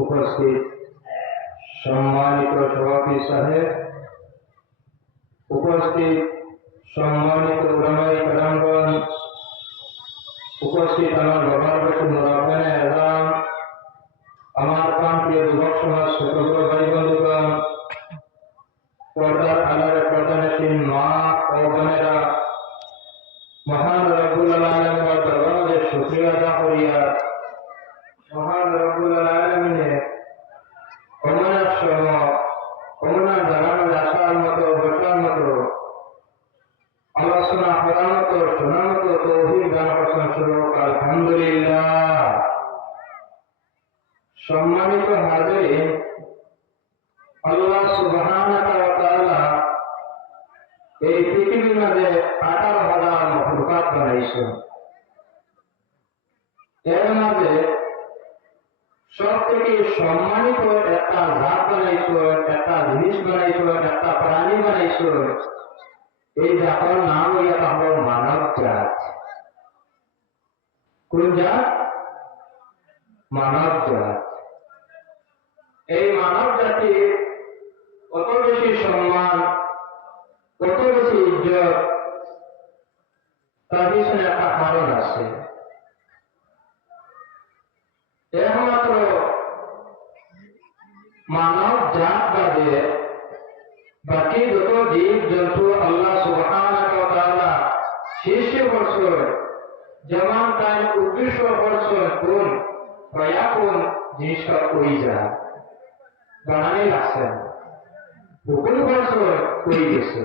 উপস্থিত সম্মানিত সভাপতি সাহেব, উপস্থিত সম্মানিত উলামায়ে কেরামগণ, উপস্থিত আমার বাবার বসে মুরাব্বিনে আযম, আমার প্রান্তীয় যুবক সমাজ, ছোট বড় ভাই বন্ধুগণ, পর্দার আড়ালে পর্দানশীল মা ও বোনেরা, মহান রব্বুল আলামিনের দরবারে শুকরিয়া আদা করিয়া মহান রব্বুল আলামিনের অমনার সময় অমনার জানানোর আসার মতো বসার মতো আলোচনা করার মতো শোনার মতো তৌফিক দান করছেন শুরু আলহামদুলিল্লাহ। সম্মানিত হাজিরিন, আল্লাহ সুবহানাহু ওয়া তাআলা এই পৃথিবীর মাঝে 18,000 মখলুকাত বানাইছেন। এর মাঝে সব থেকে সম্মানিত একটা জাত বানাইছেন, একটা জিনিস বানাইছেন, একটা প্রাণী বানাইছেন। এই জাতের নাম হইয়া হল মানব জাত। কোন জাত? মানব জাত। এই মানব জাতির কত বেশি সম্মান, কত বেশি ইজ্জত, তার পিছনে একটা কারণ আছে। একমাত্র মানব জাত বাদে বাকি যত জীব জন্তু আল্লাহ সুবহানাহু ওয়া তাআলা সৃষ্টি করছেন, যেমন তাই উদ্দেশ্য করছেন কোন প্রয়াকুন জিনিসটা ওই যায় বানানি লাগছে, হুকুম করছেন ওই গেছে।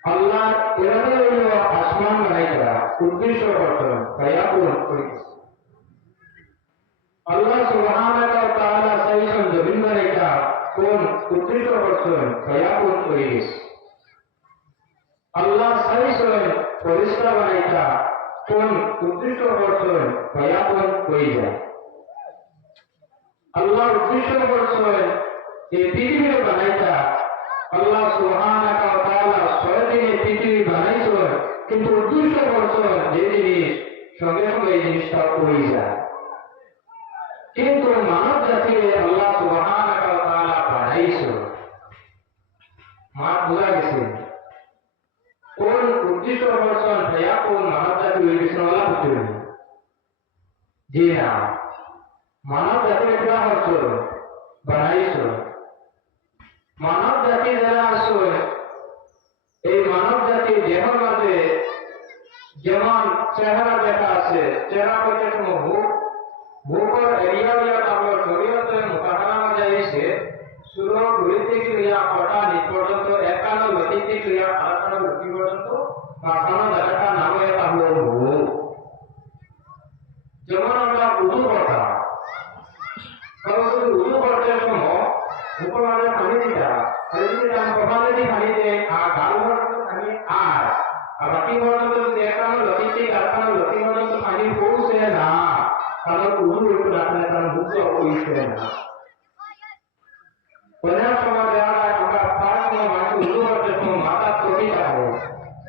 আল্লাহ এরাদা হইল আসমান বানাইতা, উদ্দেশ্য করছেন প্রয়াকুন ওই গেছে। আল্লাহ সুবহানাহু ওয়া তাআলা চাইছেন জমিন বানাইতা, কোন উদ্দেশ্য করছেন প্রয়াকুন ওই গেছে। আল্লাহ চাইছেন ফেরেশতা বানাইতা, কোন উদ্দেশ্য করছেন প্রয়াকুন ওই যায়। আল্লাহ উদ্দেশ্য করছেন এই পৃথিবী বানাইতা। আল্লাহ সুবহানাহু ওয়া তাআলা 6 দিনে পৃথিবী বানাইছেন, কিন্তু উদ্দেশ্য করছেন যে জিনিস সঙ্গে সঙ্গে এই জিনিসটা ওই যায়। কিন্তু মানব জাতিকে আল্লাহ সুবহানাহু ওয়া তাআলা বানাইছেন, মাত বোঝা গেছে কোন উদ্দেশ্য করছেন ভাইয়া, কোন মানব জাতি ওই গেছে আল্লাহ বুঝতে। জি না, মানব জাতির একটা হচ্ছে বানাইছ। মানব জাতি যারা আছে, এই মানব জাতির দেহের মাঝে যেমন চেহারা দেখা আছে, চেহারা হইতে মুখ, মুখের এরিয়া হইয়া তারপর শরীরতে মুখাখানা মাঝে এসে শুরু ঘুরিতে ক্রিয়া কটা নিজ পর্যন্ত একানো লতিতে ক্রিয়া আলাকানো লতি পর্যন্ত মাখানো জায়গাটা নাম হয়ে তাহলে মুখ। যেমন আমরা উদু করতাম, উদু করতে সময় মুখের মাঝে পানি দিতা, কপালে দিয়ে পানি দেয়, আর গাল পর্যন্ত পানি আর বাকি পর্যন্ত যদি একানো লতিতে কারখানো লতি পর্যন্ত পানি পৌঁছে না, কারণ উদু একটু রাখলে কারণ মুখ হইছে না। অনেক সময় দেখা যায় আমরা তার সময় মানুষ উদু করতে সময় মাথার ত্রটি থাকবো,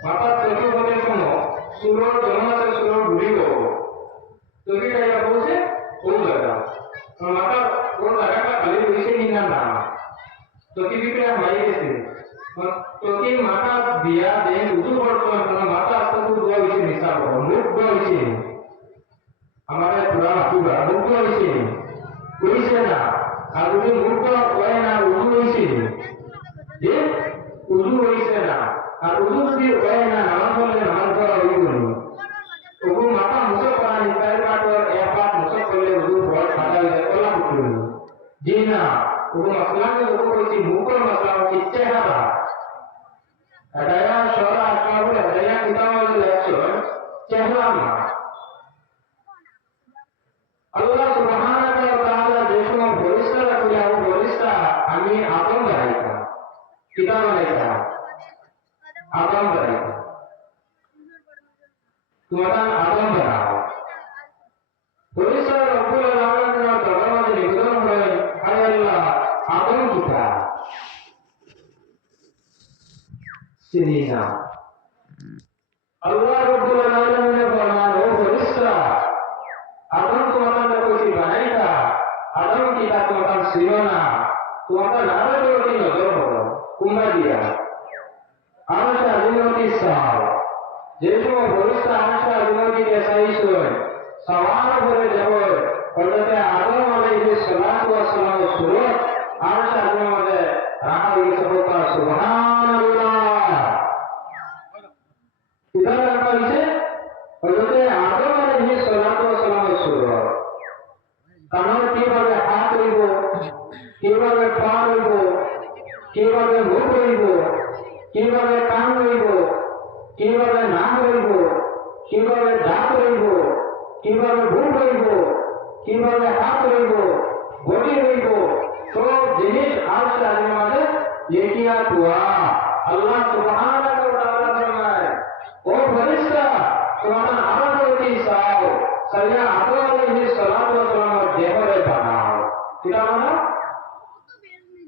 মাথার ত্রটি হতে সময় সুরর জন্মাতে সুরর ঘুরিব, ত্রটি টাইবা পৌঁছে ও জায়গা মাথার কোন জায়গাটা খালি হয়েছে নিনা না ত্রটি বিক্রিয়া হয়ে গেছে। ত্রটি মাথা দিয়া দেন উদু করতে মাথা আস্তে আস্তে দোয়া হয়েছে, নিশা মুখ দোয়া হয়েছে, আমাদের পুরা পুরা মুখ দোয়া হয়েছে হয়েছে না। আর যদি মুখ হয় না উদু হয়েছে, যে উদু হয়েছে না। আর উদু যদি হয় না, নামাজ পড়লে নামাজ পড়া হইব না। তবু মাথা মুসক করা নিকায় পাঠর এক পাঠ মুসক করলে উদু ভয় ফাটা হয়ে যায়, কলা উঠে হইব। জি না, তবু মশলাকে উদু হয়েছে, মুখের মশলা হচ্ছে চেহারা। এটাইয়া সরা আসলা বলে এটাইয়া কিতাব লেখছেন চেহারা মা। আল্লাহ সুবহানাহু ওয়া তাআলা যে সময় ফেরেশতারা কইয়া ও ফেরেশতা আমি আদম বানাইতাম, কিতা বানাইতাম? আদম বানাইতাম, তোমরা আদম বানাও। ফেরেশতারা রব্বুল আলামিনের দরবারে নিবেদন করেন, আয় আল্লাহ আদম কিতা চিনি না। আল্লাহ রব্বুল আলামিন ফরমান, ও ফেরেশতা আদম তোমাদের কইছি বানাই তোমার ছিল না তোমার নারে কি নজর হলো কুম্ভা দিয়া আরশে আজিমতি সাও যে সময় ফেরেশতা আরশে আজিমতিকে চাইছেন সওয়াল করে যাব হযরত আদম আলাইহিস সালাতু ওয়াস সালাম সুরত আরশে আজিমতে রাখা হয়েছে বলতা সুবহানাল্লাহ ইধার রাখা হয়েছে হযরত আদম আলাইহিস সালাতু ওয়াস সালাম সুরত কারণ কিভাবে হাত রইব কিভাবে পা রইব কিভাবে মুখ রইব কিভাবে কান রইব কিভাবে নাক রইব কিভাবে দাঁত রইব কিভাবে মুখ রইব কিভাবে হাত রইব বডি রইব সব জিনিস আরশে আজিমে লিখিয়া হুয়া আল্লাহ সুবহানাহু ওয়া তাআলা ফরমায় ও ফেরেশতা তোমরা আরশে চাও সাইয়া আদম আলাইহিস সালাতু ওয়াস সালাম দেহরে বানাও কিটা বানাও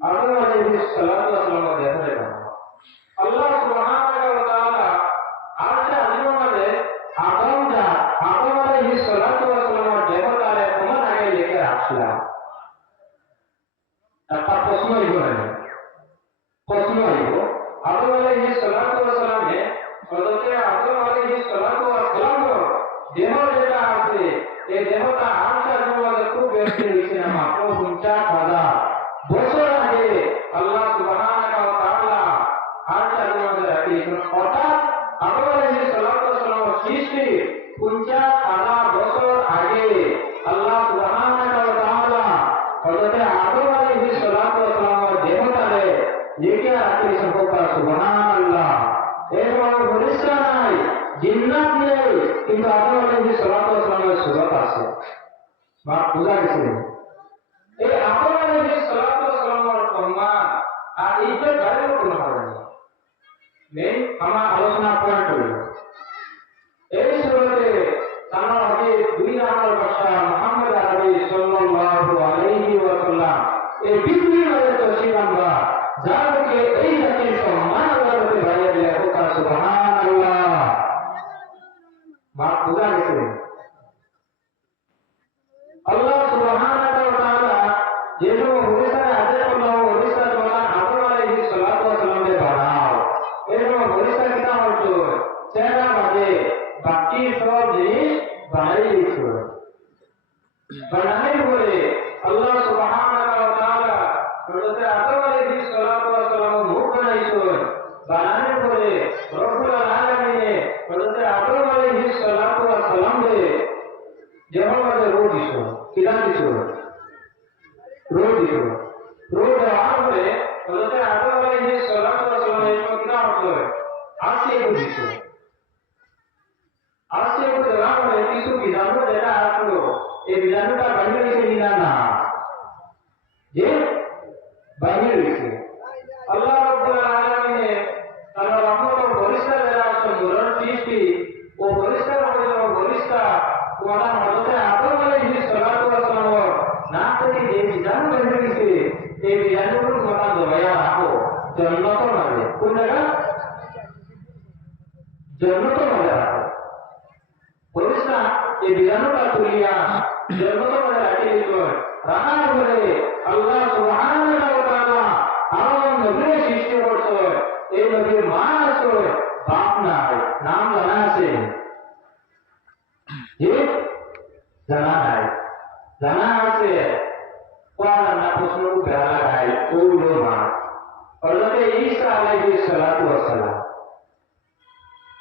আদম আলাইহিস সালাতু ওয়াস সালাম দেহরে বানাও আল্লাহ সুবহানাহু ওয়া তাআলা আরশে আজিমে আদম আলাইহিস সালাতু ওয়াস সালাম দেহরে তোমার আগে লিখে রাখছিলাম একটা প্রশ্ন হইব আদম আলাইহিস সালাতু ওয়াস সালামে হযরত আদম আলাইহিস সালাতু ওয়াস সালাম দেহ যেটা আছে এই দেহটা আরশে আজিমে খুব বেশি হইছে না মাত্র 50,000 বছর আগে আল্লাহ সুবহানাহু ওয়া তাআলা আরশে আজিমে রাখিয়েছেন অর্থাৎ আদম আলাইহিস সালাতু ওয়াস সালাম সৃষ্টি 50,000 বছর আগে আল্লাহ সুবহানাহু ওয়া তাআলা হযরত আদম আলাইহিস সালাতু ওয়াস সালামের দেহটারে লিখে রাখিয়েছেন সুবহানাল্লাহ এরপর ফেরেশতা নাই জিন্নাত নেই কিন্তু আদম আলাইহিস সালাতু ওয়াস সালামের সুরত আছে বা বুঝা গেছে এই আদম আলাইহিস সালাতু ওয়াস সালামের সম্মান আর ইজ্জত বাইরে কোনো হবে না মেন আমার আলোচনা পয়েন্ট হলো এই সুরতে আমার আগে 2 নম্বর ভাষা মুহাম্মদ আরবি সাল্লাল্লাহু আলাইহি ওয়াসাল্লাম এই বিবরণে তফসির আমরা যাকে এই জাতির সম্মান আল্লাহর বাইরে দিলে ওটা সুবহানাল্লাহ মা বুঝা গেছে আল্লাহ সুবহানাহু ওয়া তাআলা যে ফেরেশতাকে আদেশ করলো ফেরেশতা তোমরা আদম আলাইহিস সালাতু ওয়াস সালামকে বানাও এরকম ফেরেশতা কিনা হতো চেহারা বাদে বাকি সব জিনিস বানাই দিয়েছিল বানাই বলে আল্লাহ সুবহানাহু ওয়া তাআলা হযরত আদম আলাইহিস সালাতু ওয়াস সালাম মুখ বানাইছেন বানানোর পরে রব্বুল আলামিন হযরত আদম আলাইহিস সালাতু ওয়াস সালামকে যেভাবে রোদ দিছ কিরা দিছ রোদ দিছ রোদ দেওয়ার পরে হযরত আদম আলাইহিস সালাতু ওয়াস সালাম এরকম কিরা হতো আসে দিছ আসে দেওয়ার পরে কিছু বিধান যেটা আসলো এই বিধানটা বাইরে গেছে না যে বাইরে গেছে আল্লাহ রাব্বুল আলামিন তার রহমত ও ফেরেশতা দ্বারা সুন্দর সৃষ্টি ও ফেরেশতার মধ্যে ফেরেশতা তোমার হযরত আদম আলাইহিস সালাতু ওয়াস সালাম না থেকে যে বিধান বাইরে গেছে এই বিধানগুলো তোমরা দয়া রাখো জান্নাত মানে কোন জায়গা জান্নাত মানে রাখো ফেরেশতা এই বিধানটা তুলিয়া জান্নাত মানে রাখে দিত রাখার পরে আল্লাহ সুবহানাহু ওয়া তাআলা আরো নবীর সৃষ্টি করছে এই নবীর মা আছে বাপ নাই নাম জানা আছে যে জানা আছে কোন না প্রশ্ন বেলা লাগাই ওলো মা হযরত ঈসা আলাইহিস সালাতু ওয়াস সালাম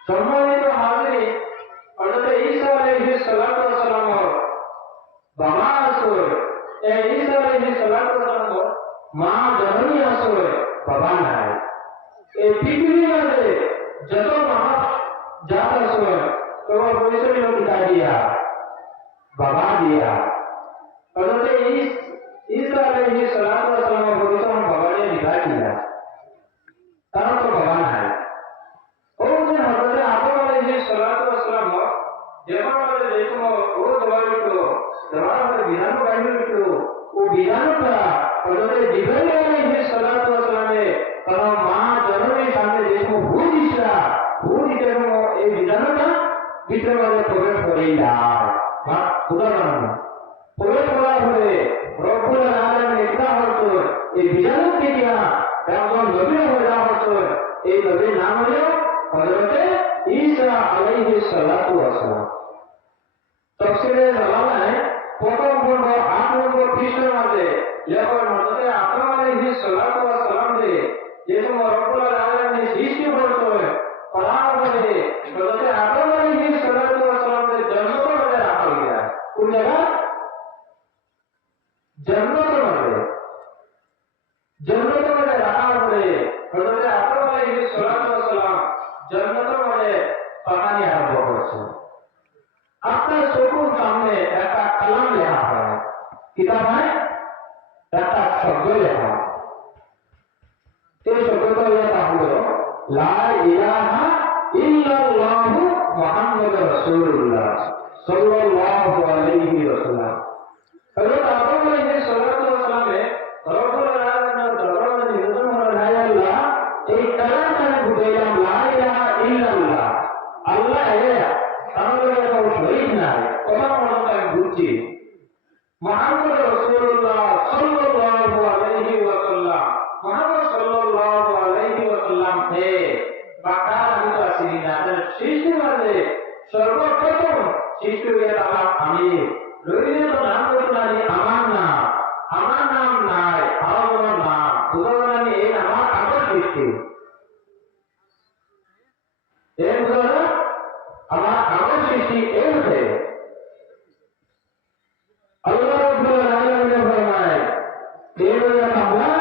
সম্মানিত হাজির হযরত ঈসা আলাইহিস সালাতু ওয়াস সালাম বাবা আছে এই ঈসা আলাইহিস সালাতু ওয়াস সালাম মা জননী আছে বাবা নাই এই পৃথিবীর মধ্যে যত মহা জাত আছে তোমার পরিচয় পিতা দিয়া বাবা দিয়া হযরত ঈসা আলাইহিস সালাতু ওয়াস সালাম পরিচয় বাবা দিয়ে বিদায় দিলা তার তো বাবা নাই ও যে হযরত আদম আলাইহিস সালাতু ওয়াস সালাম যেভাবে দেখো ও দেওয়ার বিধান বাইরে দিল ও বিধানটা হযরত জিবরাইল আলাইহিস সালাতু ওয়াস সালামে তার মা জননীর সামনে দেখো ভূদিতে এই বিধানটা ভিতরে প্রবেশ করেই না মা উদাহরণ প্রবেশ করার পরে রব্বুল আলামিন এই বিজানুর থেকে একজন নবী হয়ে যাওয়া হতো। এই নবীর নাম হলো হযরতে ঈসা আলাইহিস সালাতু ওয়াস সালাম। তাফসীরে জালালায় প্রথম খণ্ড 8 নম্বর পৃষ্ঠার মধ্যে লেখক হযরতে আদম আলাইহিস সালাতু ওয়াস সালাম রে যে সময় রব্বুল আলামিন সৃষ্টি করতে করার পরে হযরতে আদম আলাইহিস সালাতু ওয়াস সালামের জন্মের মধ্যে রাখা গিয়া। কোন জায়গা? জন্মের মধ্যে। জন্মের মধ্যে রাখার পরে হযরতে আদম আলাইহিস সালাতু ওয়াস সালাম জন্মের মধ্যে পাকানি আরম্ভ করেছে। আপনার চোখের সামনে একটা কালাম লেখা হয়, কিতাব হয়, একটা শব্দ লেখা। এই শব্দটা লেখা হলো লা ইলাহা ইল্লাল্লাহু মুহাম্মাদুর রাসূলুল্লাহ সাল্লাল্লাহু আলাইহি ওয়াসাল্লাম। হযরত আদম আলাইহিস সালাতু ওয়াস সালামে রব্বুল আলামিনের দরবারে নিবেদন করা লা ইলাহা, এই কালামটা বুঝাইলাম লা ইলাহা ইল্লাল্লাহ, আল্লাহ এক, আমাদের কোনো শরীক নাই, কথা মনে বুঝছি। মুহাম্মদ রাসূলুল্লাহ সাল্লাল্লাহু আলাইহি ওয়াসাল্লাম, মুহাম্মদ সাল্লাল্লাহু আলাইহি ওয়াসাল্লাম হে বাকার আমি তো আসিনি না, সৃষ্টির মাঝে সর্বপ্রথম সৃষ্টি হয়ে আল্লাহ আমি রইলের নাম করতে পারি আমার নাম, আমার নাম নাই, আমার নাম বুঝাবেন আমি এই আমার আমার সৃষ্টি, এই বুঝাবেন আমার আমার সৃষ্টি এই হয়ে আল্লাহ রাব্বুল আলামিন ফরমায় দেবরা তাআলা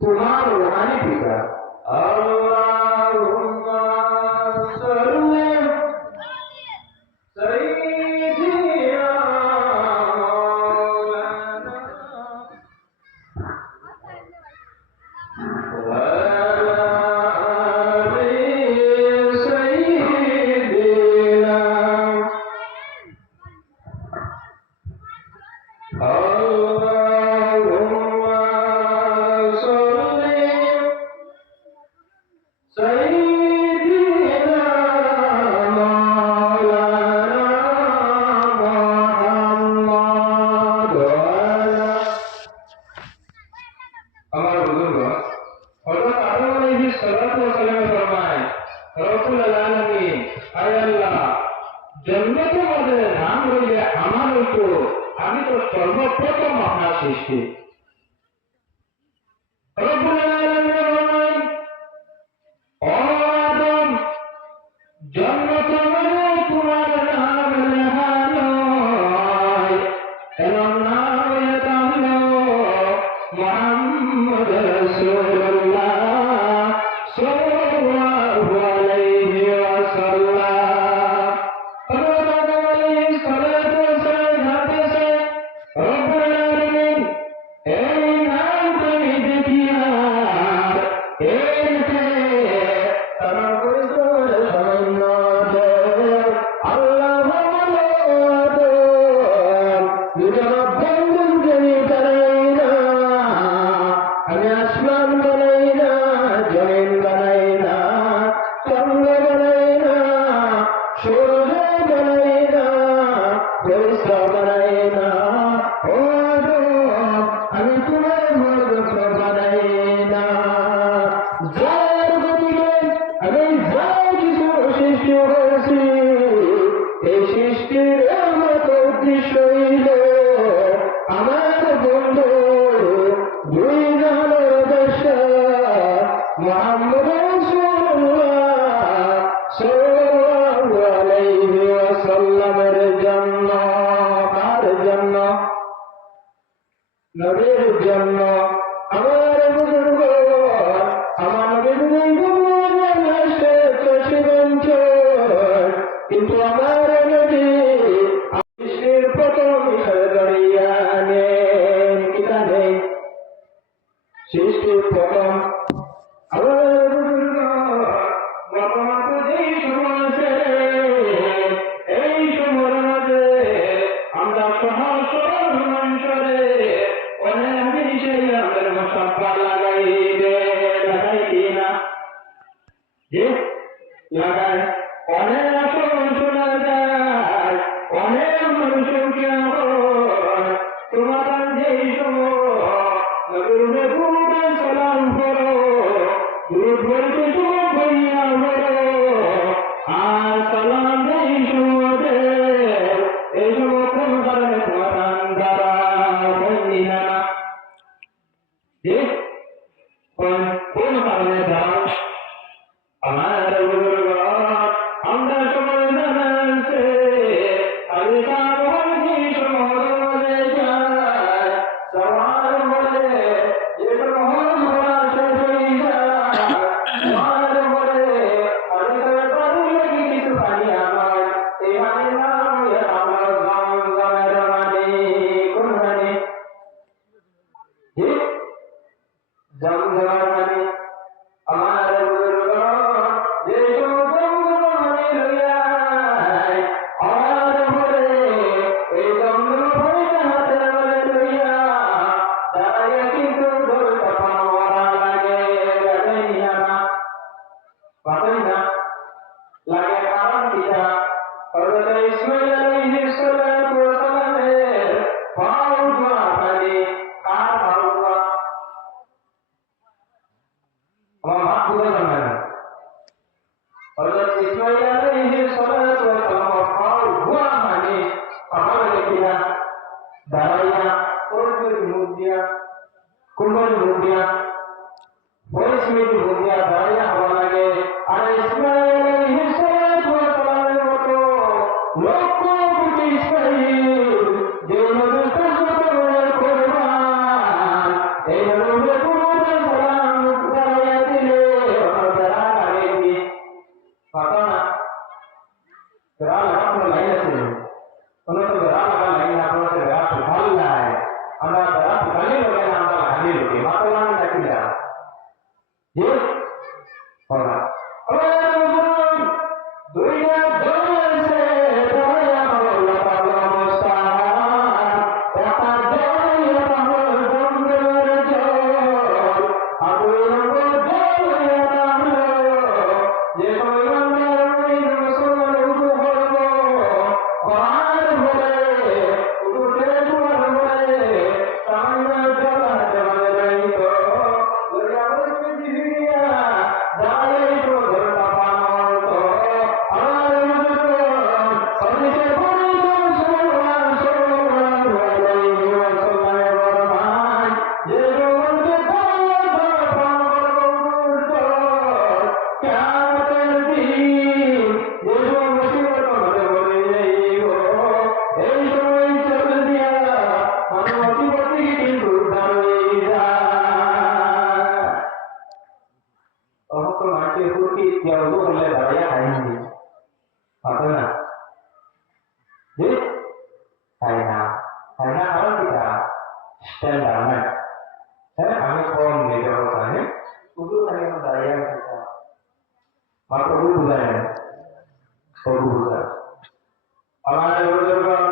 তোমার রূহানি পিতা। আল্লাহুম্মা সাল্লি সাইয়্যিদিনা মাওলানা ওয়া আলা আলি সাইয়্যিদিনা Allahumma salli sayyidina maulana Muhammad wa ala আমার বুজুর্গ হযরত আদম আলাইহিস সালাতু ওয়াস সালাম ফরমায় রব্বুল আলামিন আয় আল্লাহ জন্নতের মধ্যে নাম রইলে আমার হইতো, আমি তো সর্বপ্রথম আপনার সৃষ্টি। রব্বুল আলামিন ফরমায় ও আদম জন্নতের মধ্যে তোমার নাম লেখা নয়, এমন নাম লেখা হলো মুহাম্মদ রাসূলুল্লাহ সাল্লাল্লাহু আলাইহি ওয়াসাল্লাম। হযরত আদম আলাইহিস সালাতু ওয়াস সালাম জানতেছে রব্বুল আলামিন এই নাম তুমি দেখিয়া এতে তারা পরিচয় সামান্য আল্লাহ নিজের বন্ধন জমি বানাই না, আমি আসমান বানাই না, জমিন বানাই না, চন্দ্র বানাই না, সূর্য বানাই না, ফেরেশতা বানাই না, ও আদম আমি তোমার মতো বানাই না। যার গতিকে আমি যা কিছু সৃষ্টি করেছি এই সৃষ্টির একমাত্র উদ্দেশ্য হইল আমার বন্ধু দুই জাহানের বাদশা মুহাম্মদ রাসূলুল্লাহ সাল্লাল্লাহু আলাইহি ওয়াসাল্লামের জন্য। কার জন্য? নবীর জন্য। আমার বুজুর্গ আমার কিন্তু আমার নবী বিশ্বের প্রথম দাঁড়িয়ে নেন কিতাবে সৃষ্টির প্রথম। আমার বুজুর্গ বর্তমান যেই সময় আছে এই সময়ের মধ্যে আমরা সহজ সরল মানুষরে অনেক জিনিসেই আমাদের মশাফা লাগাই কিনা যে লাগায়, অনেক আসন শোনা যায়, অনেক মানুষকে তোমার যেই সময় দাঁড়াইয়া পরিচয় মুখ দিয়া কুম্ভের মুখ দিয়া পরিস্মৃতি মুখ দিয়া দাঁড়াইয়া হওয়া লাগে। আর ইসমাইল আলাইহিস সালাতু ওয়াস সালামের মতো লক্ষ কোটি ইসমাইল যে নবীর কসমের কুরবান এই নবীর কুরবান সালাম দাঁড়াইয়া দিলে দাঁড়া লাগে পাতা না দাঁড়া লাগা লাইন আছে কোনো তো দাঁড়া লাগা লাইন আপনার দাঁড়া ভাল লাগে আমরা দাঁড়া গালি লাগে না আমরা গালি লাগে মাথা লাগে নাকি না যে পড়া আল্লাহ মুসলমান দুইটা দল সে দয়া আল্লাহ তাআলা মুস্তাহান এটা দয়া তাহল বন্ধের জল আগুন দয়া তাহল যে আমরা মুসলমান উঠু হলো কোরআন বলে উঠে দুয়ার বলে সামনে জলা জলা যাইতো দয়া পৃথিবীয়া যাইতো ধরতা পানতো আমার মুসলমান সরিষে পরিজন সাল্লাল্লাহু আলাইহি ওয়াসাল্লামের ফরমান যে রোজে দয়া পান করবো কিয়ামতের দিন যে মুসিবত মধ্যে পড়ে যাইব এই সময় চল দিয়া মুসিবতকে কিন্তু দাঁড়িয়ে যায় অহত মাটি হুকি কেউ বলে দাঁড়িয়ে আইনি পাবে না যে তাই না কারণ কিটা স্ট্যান্ড ডাউন হ্যাঁ আমি কম মেয়ে কথা হ্যাঁ শুধু খালি দাঁড়িয়ে থাকা মাত্র বুঝায় না সবু বুঝায় আমার বুজুর্গগণ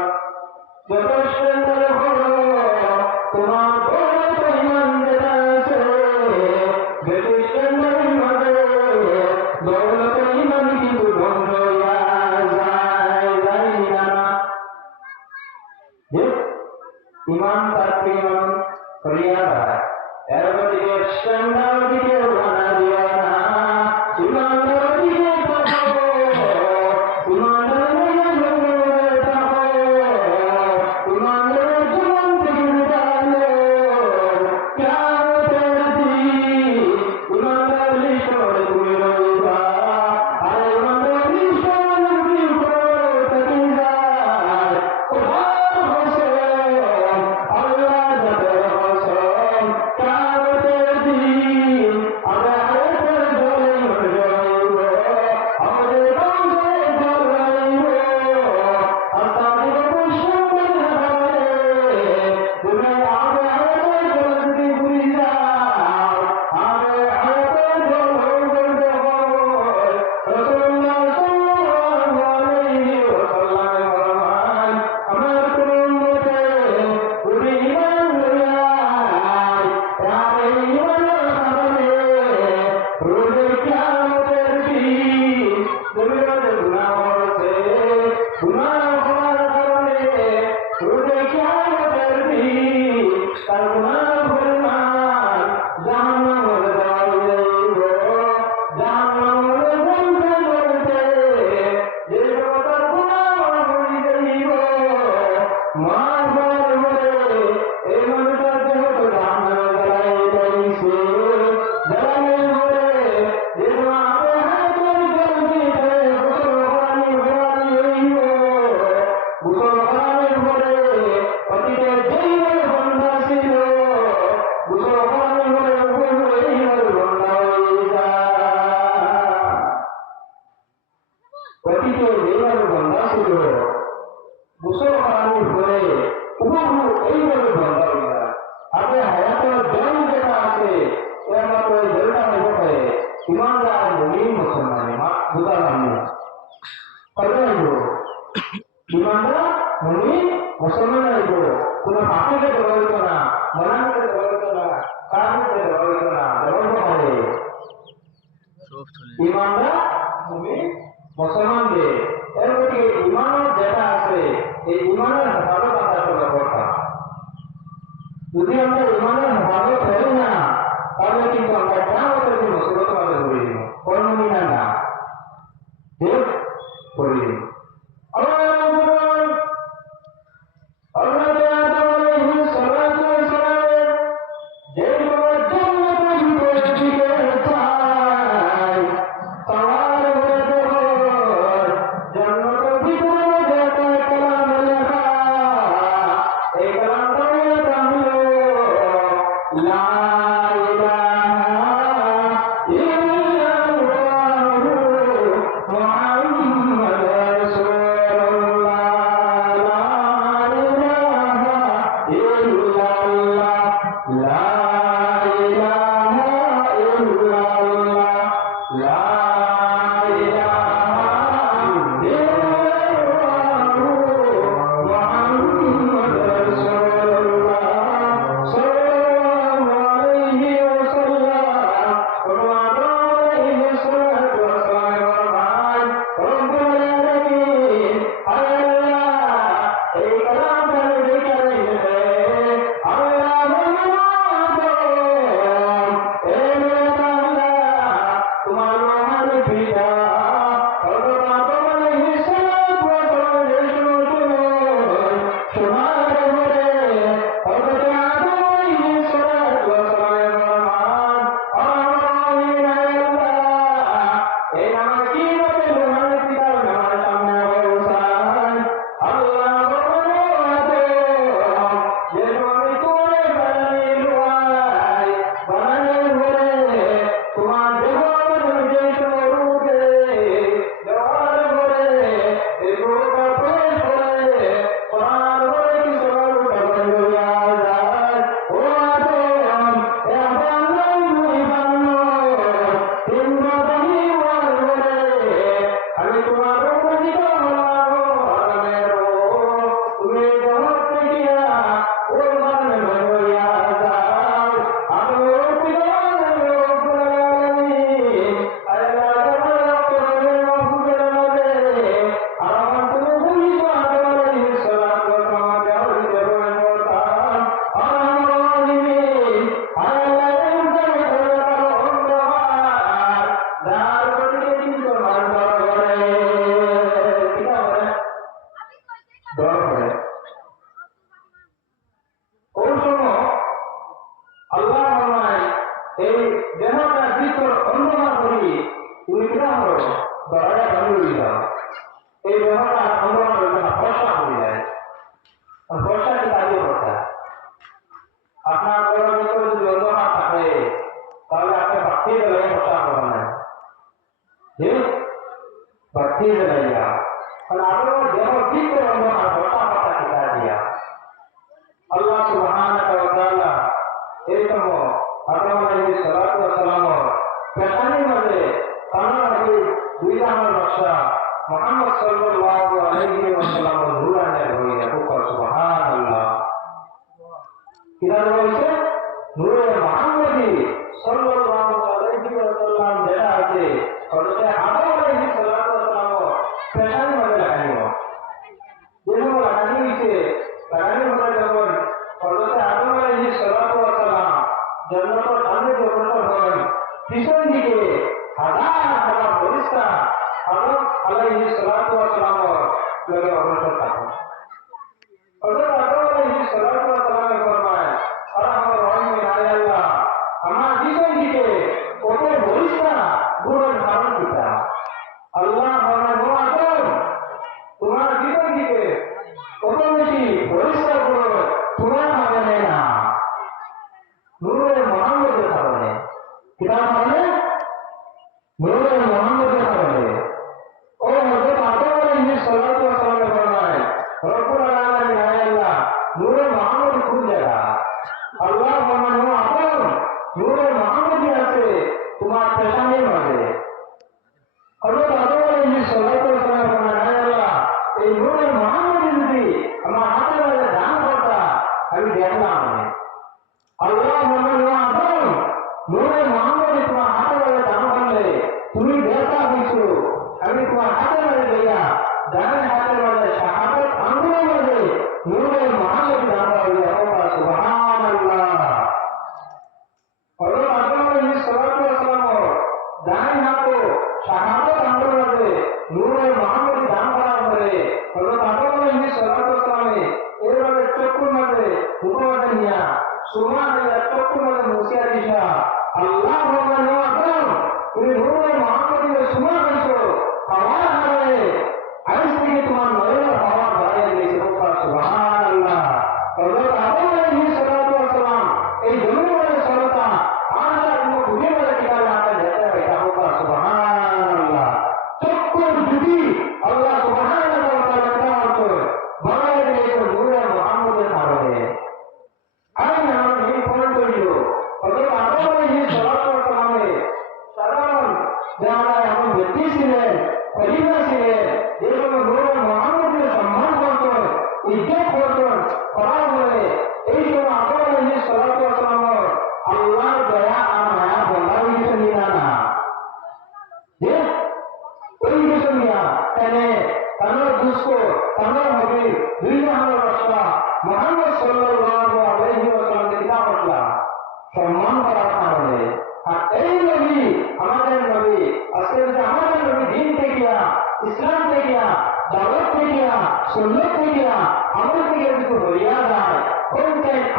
যত সুন্দর হলো তোমার বড় ইমান যেটা আছে বেশি সুন্দর ইমানে দৌলত ইমান কিন্তু ধ্বংস হইয়া যায় না যে ইমান তার ইমান করিয়া দাঁড়ায় এর দিকে স্ট্যান্ডার দিকে বানা দিও না ইমানের দিকে থাকো ইমানের দিকে থাকো ইমানের জীবন থেকে উঠালো কিয়ামতের দিন ইমানের লিশনে তুমি রইবা আর ইমানের লিশনে তুমি থেকে যায় কোরআন হোসেন আল্লাহ যাদের হোসেন কিয়ামতের দিন আমরা হায়াতের জলে মরে যাইব আমাদের বংশে জড়াইব আসামি পুষ্পের হাতে তুমি আগে হায়াতের জলে ঘুরি যাও আগে হায়াতের জলে ঘুরতে হয় রাসূলুল্লাহ সাল্লাল্লাহু আলাইহি ওয়াসাল্লামের ফরমান আমার কোন উম্মতে তুমি ঈমান লইয়া আয় ঈমানের কারণে রোজে কিয়ামতের দিন তুমি রোজে গুনাহ করছে গুনাহ করার কারণে রোজে কিয়ামতের দিন তার গুনাহের পরিমাণ জাহান্নামের দেওয়া যাইব জাহান্নামের জ্বলতে জ্বলতে যে তার গুনাহ হয়ে যাইব মার বলে এই মানুষটার দেহ তো জাহান্নামে জ্বালাই যাইছে জ্বালানোর পরে যে মাকে হাতের জল দিতে গোসল করানি হইব গোসল করানোর পরে অতীতে যেই বন্ধা ছিল গোসল করানোর পরে এই বন্ধা হয়ে যায় অতীতে যেইভাবে বন্ধা ছিল গোসল করানোর পরে এইভাবে বন্ধা হয়ে যায় আপনি হায়াতের জল যেটা আছে একমাত্র ওই জলটা হতে পারে ইমানদার মুমিন মুসলমানে বুঝা নামে কত হইব ইমানদার মুমিন মুসলমান হইব কোনো পাখিকে দেওয়া হইত না মনাকে দেওয়া হইত না কাহিনীকে দেওয়া হইত না দেওয়া হবে ইমানদার মুমিন মুসলমানদের এর মধ্যে ইমানের যেটা আছে এই ইমানের হেফাজত আমরা করে করতাম যদি আমরা ইমানের হেফাজত করি না তাহলে কিন্তু আমরা কিয়ামতের দিন মুসিবত আমরা ধরে দিব কোন না যে করে দিব আল্লাহ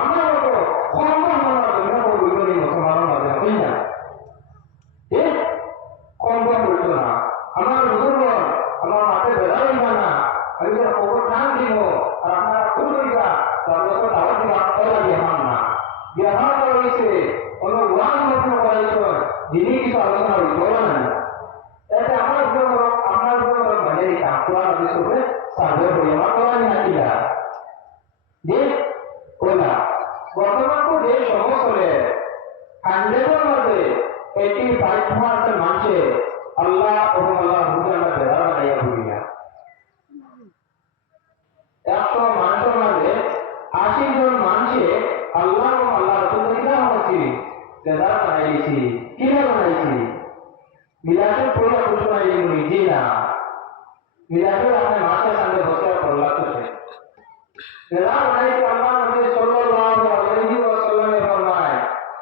আমরা মতো কম মুসলমানের মাঝে হই না কম কম বলতো না আমার বুজুর্গ আমার মাঠে বেড়াই না আমি তো খবর না দিব আর আপনারা খুব দিবা তারপর দাওয়াত দিবা ওরা বিহান না বিহান রয়েছে কোনো ওয়ান মতো করাইছো যিনি কিছু আলোচনা বলে না এতে আমার উপর আপনার উপর মানে কোরআন হাদিস উপরে সাহায্য করি আমার কোরআন না কিলা যে ওলা বর্তমান তো যে সমস্যা হান্ড্রেডের মধ্যে 85% মানুষে আল্লাহ এবং আল্লাহ হুকুমে বেড়া বানাইয়া ভুলিয়া 100 মানুষের মাঝে 80 জন মানুষে আল্লাহ এবং আল্লাহ রসুলকে কিনা বানাইছি বেড়া বানাইছি কিনা বানাইছি মিলাদের পড়িয়া পুরুষ বানাইছি নিজে না মিলাদের আপনি মাসের সামনে বসে করলা তো সে বেড়া বানাইছি আল্লাহ নবী সাল্লাল্লাহু আলাইহি ওয়াসাল্লামে ফরমায়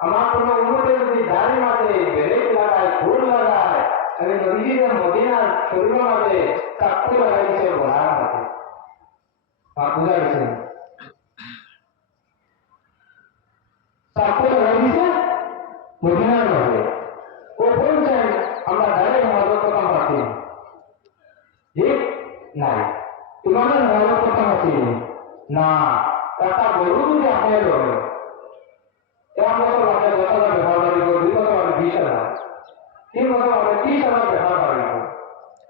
আমার কোনো উম্মতের যদি দাড়ি মাঝে বেরেক লাগায় ফুল লাগায় আমি নবীজির মদিনার শরীরের মাঝে চাকু লাগাইছে ঘোড়ার মাঝে বুঝা গেছে চাকু লাগাইছে মদিনার মাঝে ও বলছেন আমরা দাঁড়িয়ে মহাজত কথা পাচ্ছি ঠিক নাই তোমাদের মহাজত কথা পাচ্ছি না একটা গরু যদি আপনি ধরে 1 বছর আগে 10,000 ব্যবহার করিব 2 বছর আগে 20,000 3 বছর আগে 30,000 ব্যবহার করিব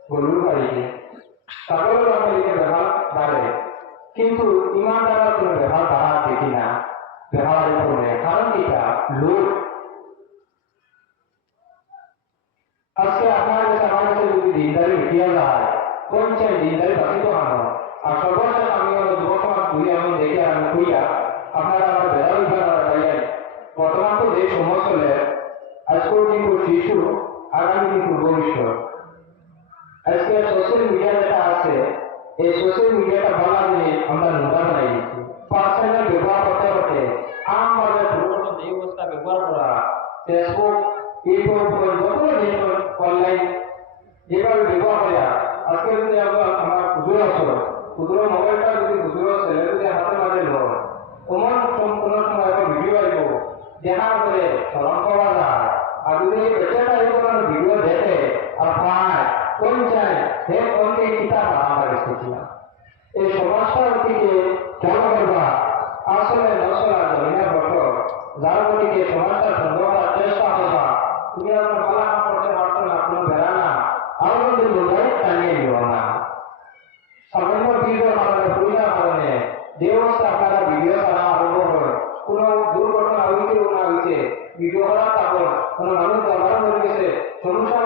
গরুর বাড়িতে ছাগলের আপনি ব্যবহার বাড়ে কিন্তু ইমানদারের কোনো ব্যবহার বাড়া দেখি না ব্যবহারের ফলে কারণ এটা লোক আজকে আপনার কাছে আমার কাছে যদি দিনদারি উঠিয়া যায় কোন চাই দিনদারি বাঁচিত আনো আর সর্বশেষ আমি যুবক সমাজ ঘুরে এমন দেখে আমি কইয়া আপনারা আমার বেড়া উঠান বর্তমান তো যে সময় চলে আজকের কিন্তু শিশু আগামী কিন্তু ভবিষ্যৎ আজকে সোশ্যাল মিডিয়া যেটা আছে এই সোশ্যাল মিডিয়াটা বলা জিনিস আমরা নোংরা বানাই দিচ্ছি পার্সোনাল ব্যবহার করতে করতে আমাদের ছোট ছোট যে অবস্থা ব্যবহার করা ফেসবুক ইউটিউব যত জিনিস অনলাইন যেভাবে ব্যবহার করা আজকে যদি আমার ক্ষুদ্র আছে ক্ষুদ্র মোবাইলটা যদি ক্ষুদ্র ছেলে যদি হাতের মাঝে লয় তোমার কোনো সময় একটা ভিডিও আইব দেখার পরে স্মরণ করা যায় আর যদি বেচারা এই কোনো ভিডিও দেখে আর পায় কোন চায় সে কোনকে কিতাব বানাবার এসেছিলাম এই সমাজটার দিকে খেয়াল করবা আসলে নসলা জমিনা বছর যার দিকে সমাজটা সুন্দর করার চেষ্টা করবা তুমি আপনার বালা না করতে পারতো না কোনো বেড়া না আরো যদি বোঝাই টানিয়ে নিও না সামান্য ভিডিওর কারণে পূজার কারণে যে অবস্থা আপনারা ভিডিও ছাড়া আরম্ভ হয় কোনো দুর্ঘটনা হইতে না হইতে ভিডিও করা তারপর কোনো মানুষ ব্যবহার করে গেছে সমস্যা